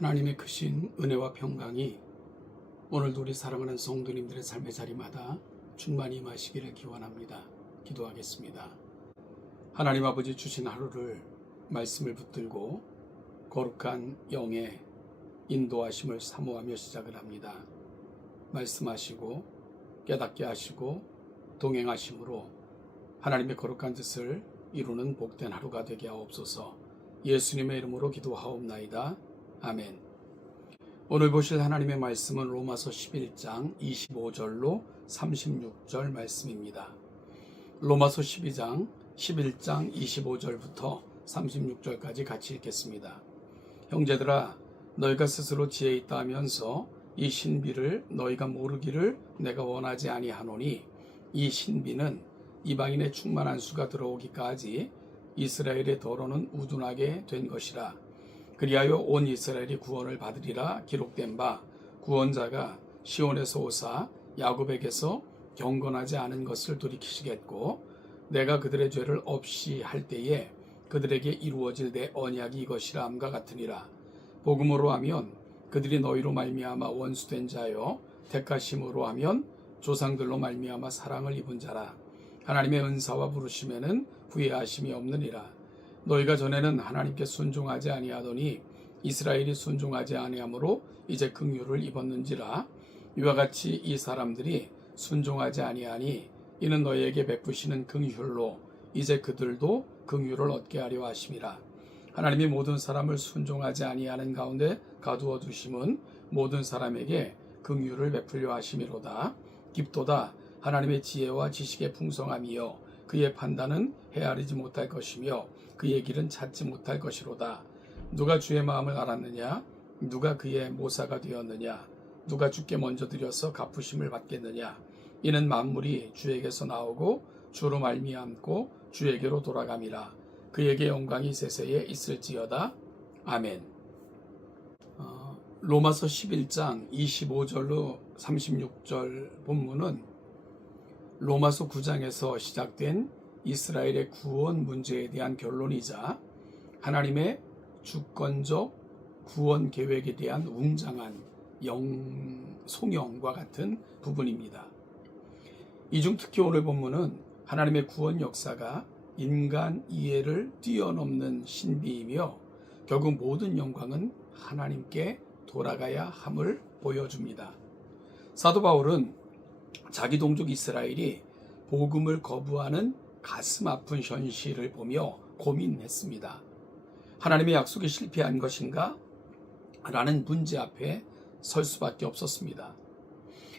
하나님의 크신 은혜와 평강이 오늘도 우리 사랑하는 성도님들의 삶의 자리마다 충만히 임하시기를 기원합니다. 기도하겠습니다. 하나님 아버지 주신 하루를 말씀을 붙들고 거룩한 영의 인도하심을 사모하며 시작을 합니다. 말씀하시고 깨닫게 하시고 동행하심으로 하나님의 거룩한 뜻을 이루는 복된 하루가 되게 하옵소서. 예수님의 이름으로 기도하옵나이다. 아멘. 오늘 보실 하나님의 말씀은 로마서 11장 25절로 36절 말씀입니다. 로마서 12장 11장 25절부터 36절까지 같이 읽겠습니다. 형제들아, 너희가 스스로 지혜 있다 하면서 이 신비를 너희가 모르기를 내가 원하지 아니하노니, 이 신비는 이방인의 충만한 수가 들어오기까지 이스라엘의 도로는 우둔하게 된 것이라. 그리하여 온 이스라엘이 구원을 받으리라 기록된 바, 구원자가 시온에서 오사 야곱에게서 경건하지 않은 것을 돌이키시겠고, 내가 그들의 죄를 없이 할 때에 그들에게 이루어질 내 언약이 이것이라 함과 같으니라. 복음으로 하면 그들이 너희로 말미암아 원수된 자요, 택하심으로 하면 조상들로 말미암아 사랑을 입은 자라. 하나님의 은사와 부르심에는 후회하심이 없느니라. 너희가 전에는 하나님께 순종하지 아니하더니 이스라엘이 순종하지 아니하므로 이제 긍휼을 입었는지라. 이와 같이 이 사람들이 순종하지 아니하니 이는 너희에게 베푸시는 긍휼로 이제 그들도 긍휼을 얻게 하려 하심이라. 하나님이 모든 사람을 순종하지 아니하는 가운데 가두어 두심은 모든 사람에게 긍휼을 베풀려 하심이로다. 깊도다 하나님의 지혜와 지식의 풍성함이여 그의 판단은 헤아리지 못할 것이며 그의 길은 찾지 못할 것이로다. 누가 주의 마음을 알았느냐? 누가 그의 모사가 되었느냐? 누가 주께 먼저 드려서 갚으심을 받겠느냐? 이는 만물이 주에게서 나오고 주로 말미암고 주에게로 돌아감이라. 그에게 영광이 세세에 있을지어다. 아멘. 로마서 11장 25절로 36절 본문은 로마서 9장에서 시작된 이스라엘의 구원 문제에 대한 결론이자 하나님의 주권적 구원 계획에 대한 웅장한 송영과 같은 부분입니다. 이 중 특히 오늘 본문은 하나님의 구원 역사가 인간 이해를 뛰어넘는 신비이며 결국 모든 영광은 하나님께 돌아가야 함을 보여줍니다. 사도 바울은 자기 동족 이스라엘이 복음을 거부하는 가슴 아픈 현실을 보며 고민했습니다. 하나님의 약속이 실패한 것인가? 라는 문제 앞에 설 수밖에 없었습니다.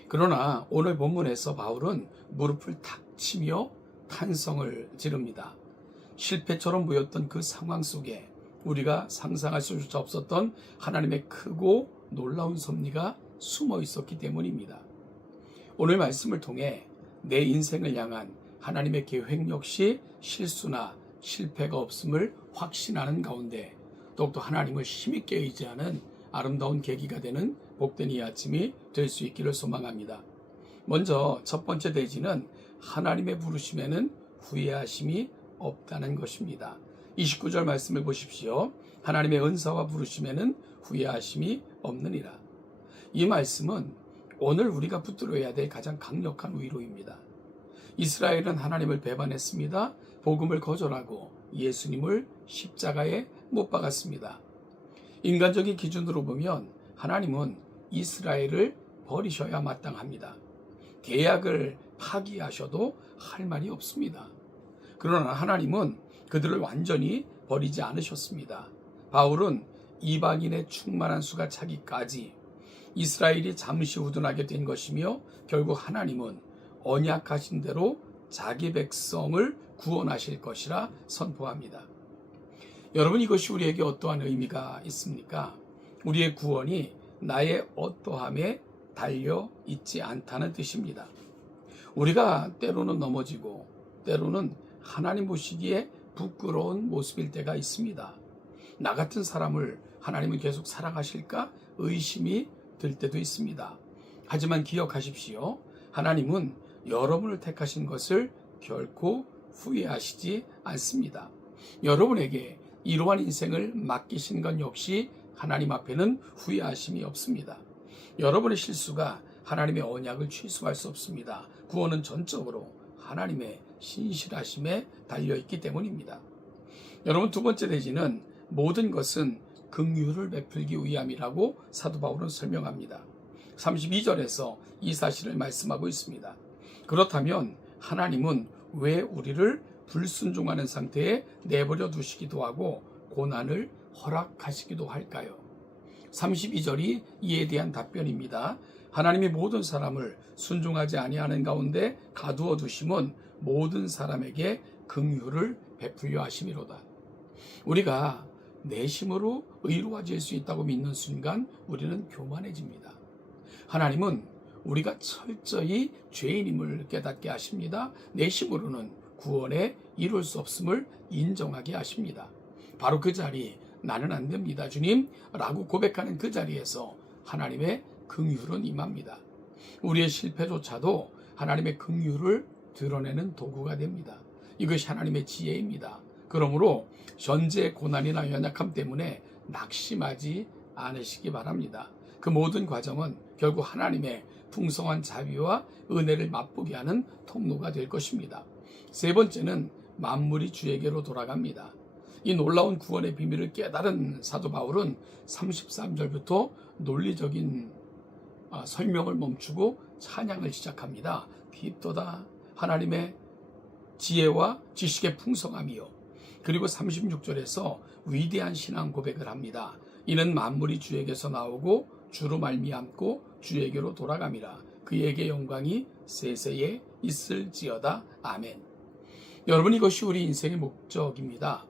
그러나 오늘 본문에서 바울은 무릎을 탁 치며 탄성을 지릅니다. 실패처럼 보였던 그 상황 속에 우리가 상상할 수조차 없었던 하나님의 크고 놀라운 섭리가 숨어 있었기 때문입니다. 오늘 말씀을 통해 내 인생을 향한 하나님의 계획 역시 실수나 실패가 없음을 확신하는 가운데 더욱더 하나님을 힘있게 의지하는 아름다운 계기가 되는 복된 이 아침이 될 수 있기를 소망합니다. 먼저 첫 번째 대지는 하나님의 부르심에는 후회하심이 없다는 것입니다. 29절 말씀을 보십시오. 하나님의 은사와 부르심에는 후회하심이 없느니라. 이 말씀은 오늘 우리가 붙들어야 될 가장 강력한 위로입니다. 이스라엘은 하나님을 배반했습니다. 복음을 거절하고 예수님을 십자가에 못 박았습니다. 인간적인 기준으로 보면 하나님은 이스라엘을 버리셔야 마땅합니다. 계약을 파기하셔도 할 말이 없습니다. 그러나 하나님은 그들을 완전히 버리지 않으셨습니다. 바울은 이방인의 충만한 수가 차기까지 이스라엘이 잠시 우둔하게 된 것이며 결국 하나님은 언약하신 대로 자기 백성을 구원하실 것이라 선포합니다. 여러분, 이것이 우리에게 어떠한 의미가 있습니까? 우리의 구원이 나의 어떠함에 달려 있지 않다는 뜻입니다. 우리가 때로는 넘어지고 때로는 하나님 보시기에 부끄러운 모습일 때가 있습니다. 나 같은 사람을 하나님은 계속 사랑하실까 의심이 들 때도 있습니다. 하지만 기억하십시오. 하나님은 여러분을 택하신 것을 결코 후회하시지 않습니다. 여러분에게 이러한 인생을 맡기신 건 역시 하나님 앞에는 후회하심이 없습니다. 여러분의 실수가 하나님의 언약을 취소할 수 없습니다. 구원은 전적으로 하나님의 신실하심에 달려있기 때문입니다. 여러분, 두 번째 내지는 모든 것은 긍휼을 베풀기 위함이라고 사도 바울은 설명합니다. 32절에서 이 사실을 말씀하고 있습니다. 그렇다면 하나님은 왜 우리를 불순종하는 상태에 내버려 두시기도 하고 고난을 허락하시기도 할까요? 32절이 이에 대한 답변입니다. 하나님이 모든 사람을 순종하지 아니하는 가운데 가두어 두심은 모든 사람에게 긍휼을 베풀려 하심이로다. 우리가 내심으로 의로워질 수 있다고 믿는 순간 우리는 교만해집니다. 하나님은 우리가 철저히 죄인임을 깨닫게 하십니다. 내심으로는 구원에 이룰 수 없음을 인정하게 하십니다. 바로 그 자리, 나는 안 됩니다, 주님 라고 고백하는 그 자리에서 하나님의 긍휼은 임합니다. 우리의 실패조차도 하나님의 긍휼을 드러내는 도구가 됩니다. 이것이 하나님의 지혜입니다. 그러므로 현재 고난이나 연약함 때문에 낙심하지 않으시기 바랍니다. 그 모든 과정은 결국 하나님의 풍성한 자비와 은혜를 맛보게 하는 통로가 될 것입니다. 세 번째는 만물이 주에게로 돌아갑니다. 이 놀라운 구원의 비밀을 깨달은 사도 바울은 33절부터 논리적인 설명을 멈추고 찬양을 시작합니다. 깊도다 하나님의 지혜와 지식의 풍성함이요. 그리고 36절에서 위대한 신앙 고백을 합니다. 이는 만물이 주에게서 나오고 주로 말미암고 주에게로 돌아감이라. 그에게 영광이 세세에 있을지어다. 아멘. 여러분, 이것이 우리 인생의 목적입니다.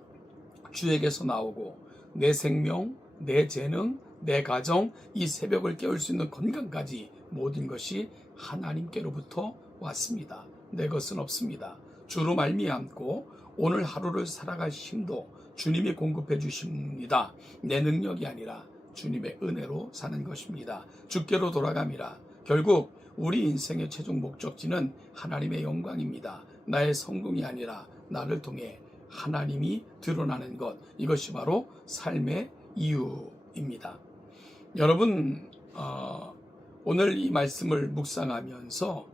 주에게서 나오고 내 생명, 내 재능, 내 가정, 이 새벽을 깨울 수 있는 건강까지 모든 것이 하나님께로부터 왔습니다. 내 것은 없습니다. 주로 말미암고 오늘 하루를 살아갈 힘도 주님이 공급해 주십니다. 내 능력이 아니라 주님의 은혜로 사는 것입니다. 주께로 돌아감이라. 결국 우리 인생의 최종 목적지는 하나님의 영광입니다. 나의 성공이 아니라 나를 통해 하나님이 드러나는 것, 이것이 바로 삶의 이유입니다. 여러분, 오늘 이 말씀을 묵상하면서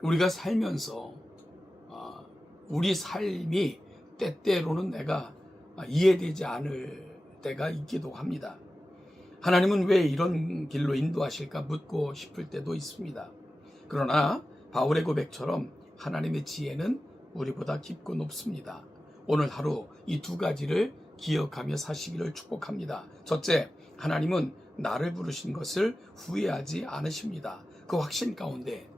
우리가 살면서 우리 삶이 때때로는 내가 이해되지 않을 때가 있기도 합니다. 하나님은 왜 이런 길로 인도하실까 묻고 싶을 때도 있습니다. 그러나 바울의 고백처럼 하나님의 지혜는 우리보다 깊고 높습니다. 오늘 하루 이 두 가지를 기억하며 사시기를 축복합니다. 첫째, 하나님은 나를 부르신 것을 후회하지 않으십니다. 그 확신 가운데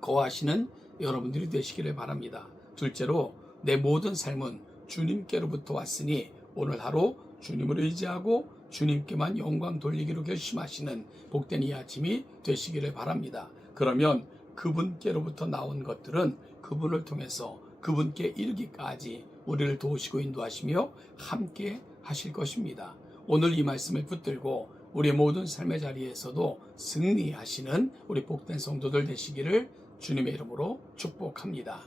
거하시는 여러분들이 되시기를 바랍니다. 둘째로, 내 모든 삶은 주님께로부터 왔으니 오늘 하루 주님을 의지하고 주님께만 영광 돌리기로 결심하시는 복된 이 아침이 되시기를 바랍니다. 그러면 그분께로부터 나온 것들은 그분을 통해서 그분께 이르기까지 우리를 도우시고 인도하시며 함께 하실 것입니다. 오늘 이 말씀을 붙들고 우리의 모든 삶의 자리에서도 승리하시는 우리 복된 성도들 되시기를 주님의 이름으로 축복합니다.